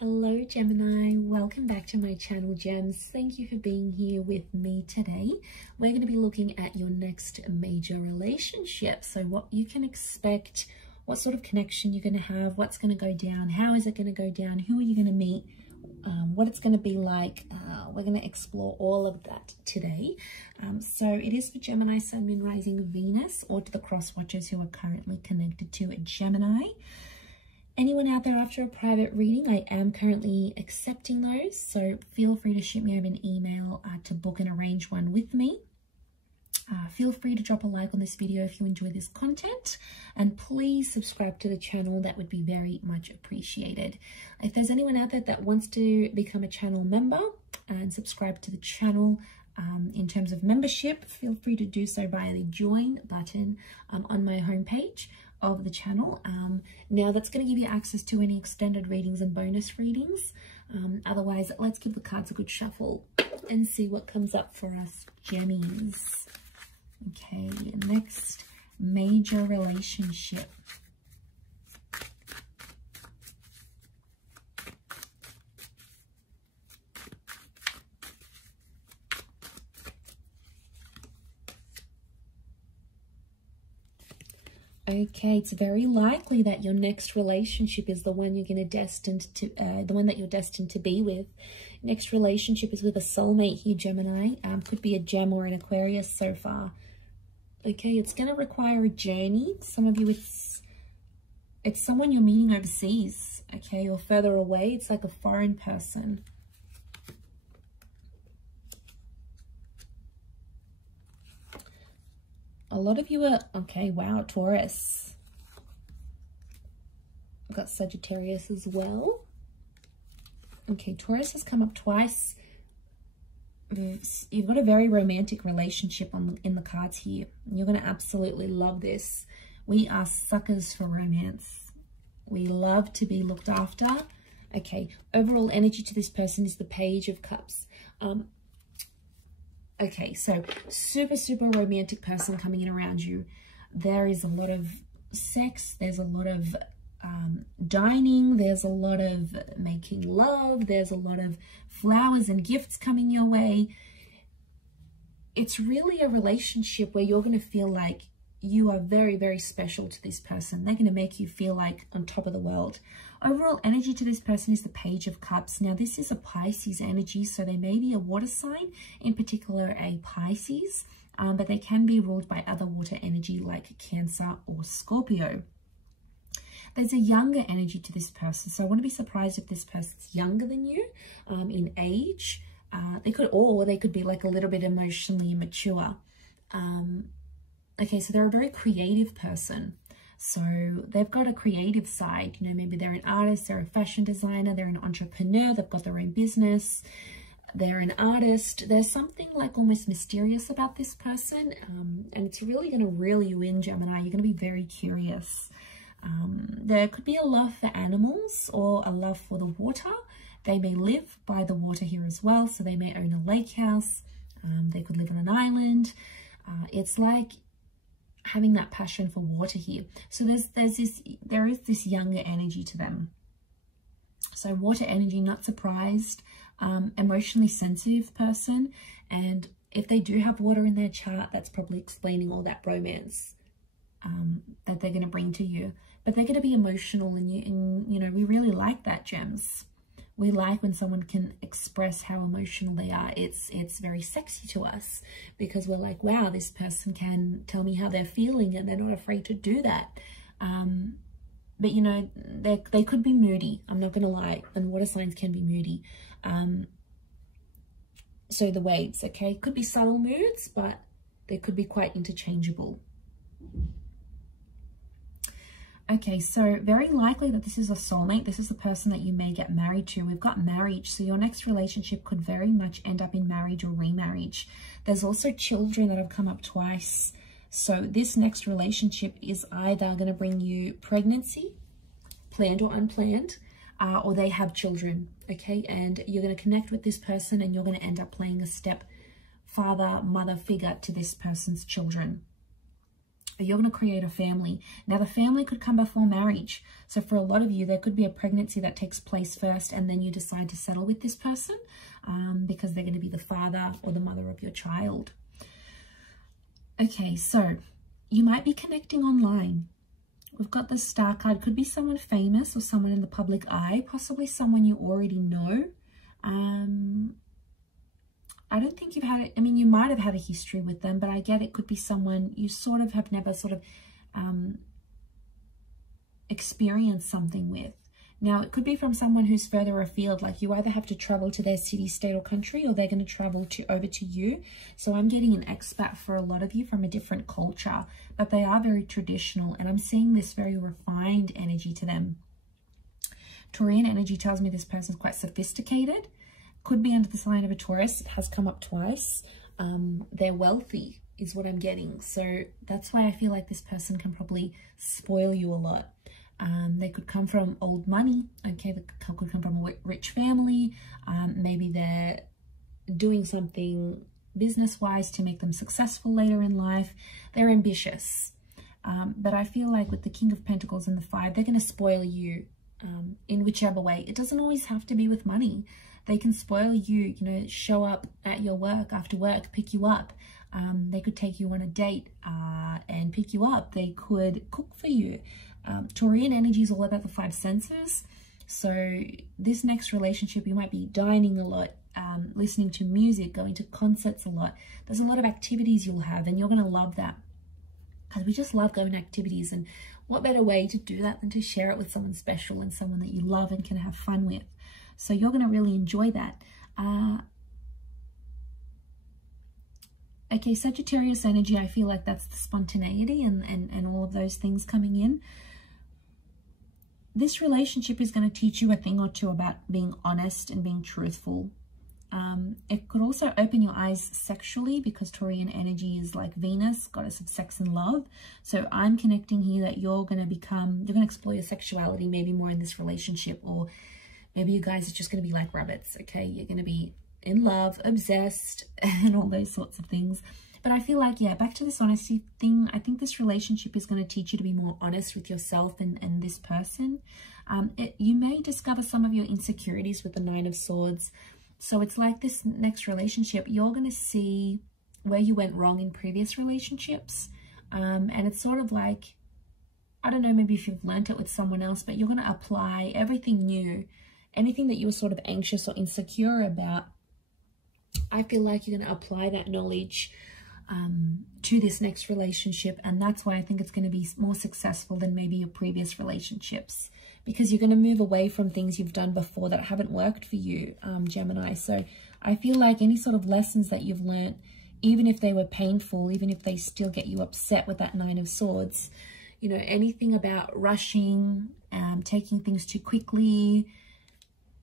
Hello Gemini, welcome back to my channel Gems. Thank you for being here with me today. We're going to be looking at your next major relationship. So what you can expect, what sort of connection you're going to have, what's going to go down, how is it going to go down, who are you going to meet, what it's going to be like. We're going to explore all of that today. So it is for Gemini, Sun, Moon, Rising, Venus, or to the cross watchers who are currently connected to a Gemini. Anyone out there after a private reading, I am currently accepting those, so feel free to shoot me over an email to book and arrange one with me. Feel free to drop a like on this video if you enjoy this content, and please subscribe to the channel. That would be very much appreciated. If there's anyone out there that wants to become a channel member and subscribe to the channel, in terms of membership, feel free to do so via the join button on my homepage of the channel. Now that's going to give you access to any extended readings and bonus readings. Otherwise, let's give the cards a good shuffle and see what comes up for us Gemmies. Okay, next major relationship. Okay, it's very likely that your next relationship is the one you're going to the one that you're destined to be with. Next relationship is with a soulmate here, Gemini. Could be a Gem or an Aquarius so far. Okay, it's going to require a journey. Some of you, it's someone you're meeting overseas, okay, or further away. It's like a foreign person. A lot of you are, okay, wow, Taurus. I've got Sagittarius as well. Okay, Taurus has come up twice. You've got a very romantic relationship in the cards here. You're going to absolutely love this. We are suckers for romance. We love to be looked after. Okay, overall energy to this person is the Page of Cups. Okay, so super romantic person coming in around you. There is a lot of sex. There's a lot of dining. There's a lot of making love. There's a lot of flowers and gifts coming your way. It's really a relationship where you're going to feel like you are very special to this person. They're going to make you feel like on top of the world. Overall energy to this person is the Page of Cups. Now, this is a Pisces energy, so they may be a water sign, in particular a Pisces, but they can be ruled by other water energy like Cancer or Scorpio. There's a younger energy to this person, so I want to be surprised if this person's younger than you in age. They could be like a little bit emotionally immature. Okay, so they're a very creative person. So they've got a creative side, you know, maybe they're an artist, they're a fashion designer, they're an entrepreneur, they've got their own business, they're an artist. There's something like almost mysterious about this person, and it's really going to reel you in, Gemini. You're going to be very curious. There could be a love for animals or a love for the water. They may live by the water here as well, so they may own a lake house. They could live on an island. It's like having that passion for water here. So there is this younger energy to them. So water energy, not surprised, emotionally sensitive person. And if they do have water in their chart, that's probably explaining all that romance that they're going to bring to you. But they're going to be emotional, and you know, we really like that, Gems. We like when someone can express how emotional they are. It's very sexy to us because we're like, wow, this person can tell me how they're feeling and they're not afraid to do that. But, you know, they could be moody. I'm not going to lie. And water signs can be moody. So the waves, okay, could be subtle moods, but they could be quite interchangeable. Okay, so very likely that this is a soulmate. This is the person that you may get married to. We've got marriage, so your next relationship could very much end up in marriage or remarriage. There's also children that have come up twice. So this next relationship is either going to bring you pregnancy, planned or unplanned, or they have children, okay? And you're going to connect with this person and you're going to end up playing a step father, mother figure to this person's children. You're going to create a family. Now, the family could come before marriage. So for a lot of you, there could be a pregnancy that takes place first, and then you decide to settle with this person because they're going to be the father or the mother of your child. Okay, so you might be connecting online. We've got the Star card. Could be someone famous or someone in the public eye, possibly someone you already know. I don't think you've had it. I mean, you might have had a history with them, but I get it could be someone you sort of have never sort of experienced something with. Now, it could be from someone who's further afield, like you either have to travel to their city, state, or country, or they're going to travel over to you. So I'm getting an expat for a lot of you from a different culture, but they are very traditional, and I'm seeing this very refined energy to them. Taurian energy tells me this person's quite sophisticated. Could be under the sign of a Taurus. It has come up twice. They're wealthy is what I'm getting. So that's why I feel like this person can probably spoil you a lot. They could come from old money. Okay, they could come from a rich family. Maybe they're doing something business-wise to make them successful later in life. They're ambitious. But I feel like with the King of Pentacles and the 5, they're going to spoil you in whichever way. It doesn't always have to be with money. They can spoil you, you know, show up at your work after work, pick you up. They could take you on a date and pick you up. They could cook for you. Taurian energy is all about the 5 senses. So this next relationship, you might be dining a lot, listening to music, going to concerts a lot. There's a lot of activities you'll have, and you're going to love that. Because we just love going to activities, and what better way to do that than to share it with someone special and someone that you love and can have fun with. So you're going to really enjoy that. Okay, Sagittarius energy, I feel like that's the spontaneity and all of those things coming in. This relationship is going to teach you a thing or two about being honest and being truthful. It could also open your eyes sexually, because Taurian energy is like Venus, goddess of sex and love. So I'm connecting here that you're going to explore your sexuality maybe more in this relationship, or maybe you guys are just going to be like rabbits, okay? You're going to be in love, obsessed, and all those sorts of things. But I feel like, yeah, back to this honesty thing, I think this relationship is going to teach you to be more honest with yourself and this person. You may discover some of your insecurities with the 9 of Swords. So it's like this next relationship, you're going to see where you went wrong in previous relationships. And it's sort of like, I don't know, maybe if you've learnt it with someone else, but you're going to apply everything new. Anything that you were sort of anxious or insecure about, I feel like you're going to apply that knowledge to this next relationship. And that's why I think it's going to be more successful than maybe your previous relationships, because you're going to move away from things you've done before that haven't worked for you, Gemini. So I feel like any sort of lessons that you've learnt, even if they were painful, even if they still get you upset with that 9 of Swords, you know, anything about rushing, taking things too quickly,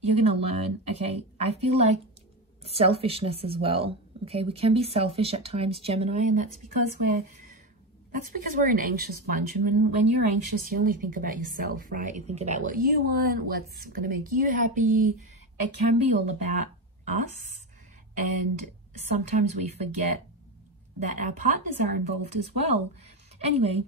you're going to learn. Okay, I feel like selfishness as well. Okay, we can be selfish at times, Gemini, and that's because we're an anxious bunch. And when you're anxious, you only think about yourself, right? You think about what you want, what's going to make you happy. It can be all about us, and sometimes we forget that our partners are involved as well. Anyway,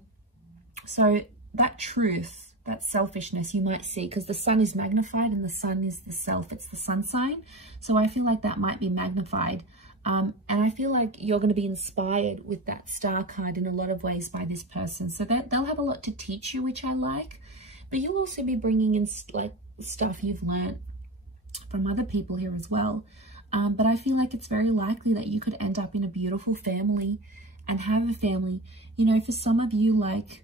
so that truth, that selfishness you might see, because the sun is magnified and the sun is the self, it's the sun sign. So I feel like that might be magnified. And I feel like you're going to be inspired with that Star card in a lot of ways by this person. So that they'll have a lot to teach you, which I like. But you'll also be bringing in like stuff you've learned from other people here as well. But I feel like it's very likely that you could end up in a beautiful family and have a family. You know, for some of you, like,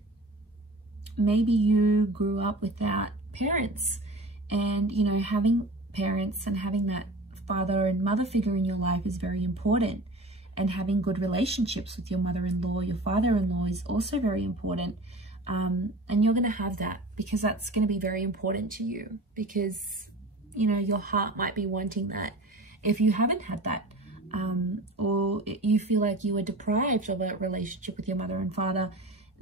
maybe you grew up without parents, and, you know, having parents and having that father and mother figure in your life is very important, and having good relationships with your mother-in-law, your father-in-law is also very important. And you're going to have that, because that's going to be very important to you, because, you know, your heart might be wanting that. If you haven't had that, or you feel like you were deprived of a relationship with your mother and father,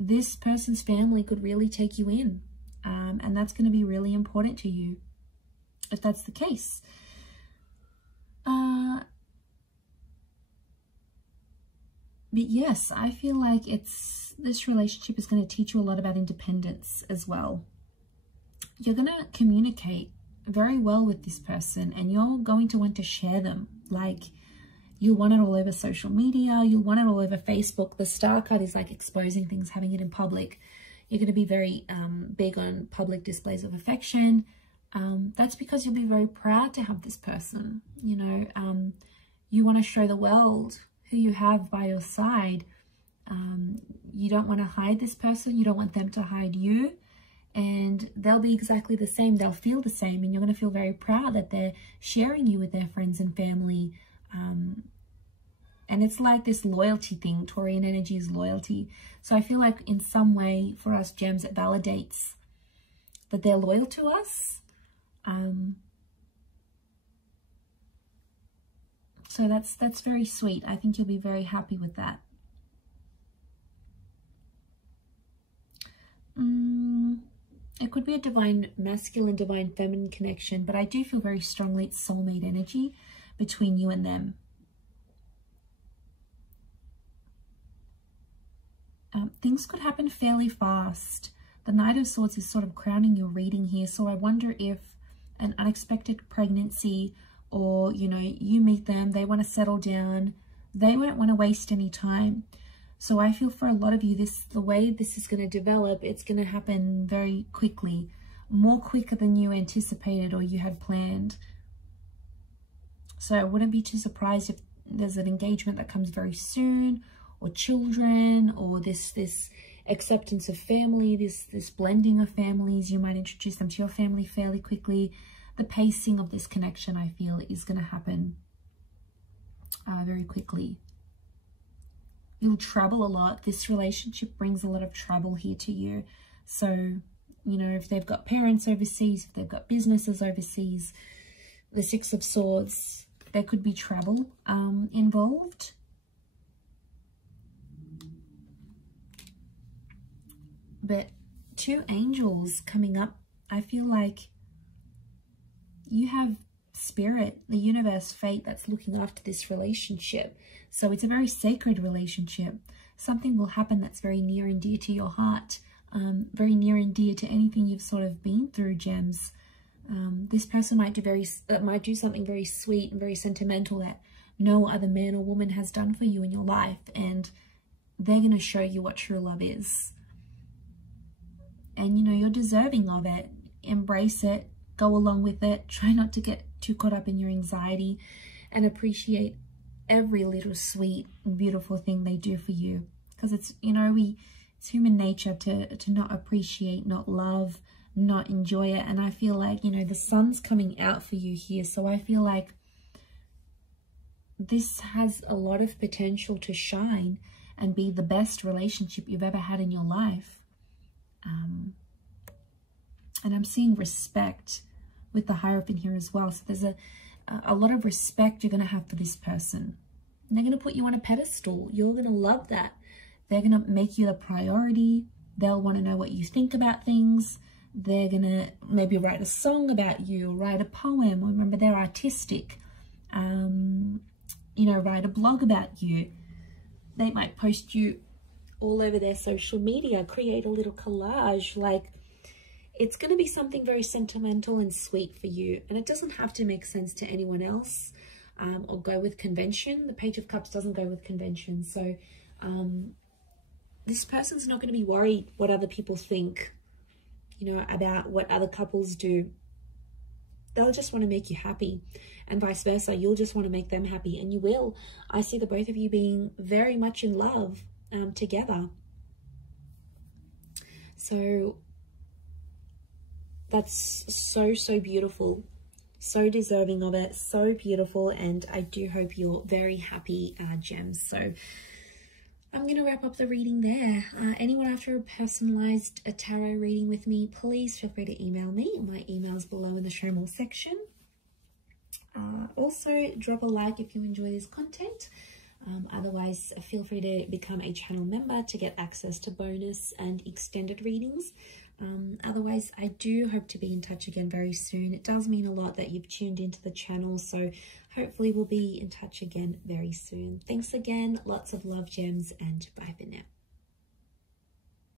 this person's family could really take you in. And that's going to be really important to you, if that's the case. But yes, I feel like this relationship is going to teach you a lot about independence as well. You're going to communicate very well with this person, and you're going to want to share them. Like, you'll want it all over social media. You'll want it all over Facebook. The Star card is like exposing things, having it in public. You're going to be very big on public displays of affection. That's because you'll be very proud to have this person. You know, you want to show the world who you have by your side. You don't want to hide this person. You don't want them to hide you. And they'll be exactly the same. They'll feel the same. And you're going to feel very proud that they're sharing you with their friends and family. And it's like this loyalty thing. Taurian energy is loyalty. So I feel like in some way for us gems, it validates that they're loyal to us. So that's very sweet. I think you'll be very happy with that. It could be a divine masculine, divine feminine connection, but I do feel very strongly it's soulmate energy between you and them. Things could happen fairly fast. The Knight of Swords is sort of crowning your reading here. So I wonder if an unexpected pregnancy, or, you know, you meet them, they want to settle down, they won't want to waste any time. So I feel for a lot of you, the way this is going to develop, it's going to happen very quickly, more quicker than you anticipated or you had planned. So I wouldn't be too surprised if there's an engagement that comes very soon, or children, or this acceptance of family, this blending of families. You might introduce them to your family fairly quickly. The pacing of this connection, I feel, is going to happen very quickly. You'll travel a lot. This relationship brings a lot of travel here to you. So, you know, if they've got parents overseas, if they've got businesses overseas, the Six of Swords, there could be travel involved. But two angels coming up, I feel like you have spirit, the universe, fate that's looking after this relationship. So it's a very sacred relationship. Something will happen that's very near and dear to your heart, very near and dear to anything you've sort of been through, gems. This person might do something very sweet and very sentimental that no other man or woman has done for you in your life, and they're going to show you what true love is. And, you know, you're deserving of it. Embrace it. Go along with it. Try not to get too caught up in your anxiety, and appreciate every little sweet and beautiful thing they do for you. Because it's, you know, it's human nature to not appreciate, not love, not enjoy it. And I feel like, you know, the sun's coming out for you here. So I feel like this has a lot of potential to shine and be the best relationship you've ever had in your life. And I'm seeing respect with the Hierophant here as well. So there's a lot of respect you're going to have for this person. And they're going to put you on a pedestal. You're going to love that. They're going to make you the priority. They'll want to know what you think about things. They're going to maybe write a song about you, write a poem. Remember, they're artistic. You know, write a blog about you. They might post you all over their social media, create a little collage. Like, it's going to be something very sentimental and sweet for you. And it doesn't have to make sense to anyone else or go with convention. The Page of Cups doesn't go with convention. So this person's not going to be worried what other people think, you know, about what other couples do. They'll just want to make you happy, and vice versa. You'll just want to make them happy, and you will. I see the both of you being very much in love together. So that's so beautiful, so deserving of it, so beautiful. And I do hope you're very happy, gems. So I'm going to wrap up the reading there. Anyone after a personalized tarot reading with me, please feel free to email me. My email's below in the show more section. Also, drop a like if you enjoy this content. Otherwise, feel free to become a channel member to get access to bonus and extended readings. Otherwise, I do hope to be in touch again very soon. It does mean a lot that you've tuned into the channel, so hopefully we'll be in touch again very soon. Thanks again, lots of love, gems, and bye for now.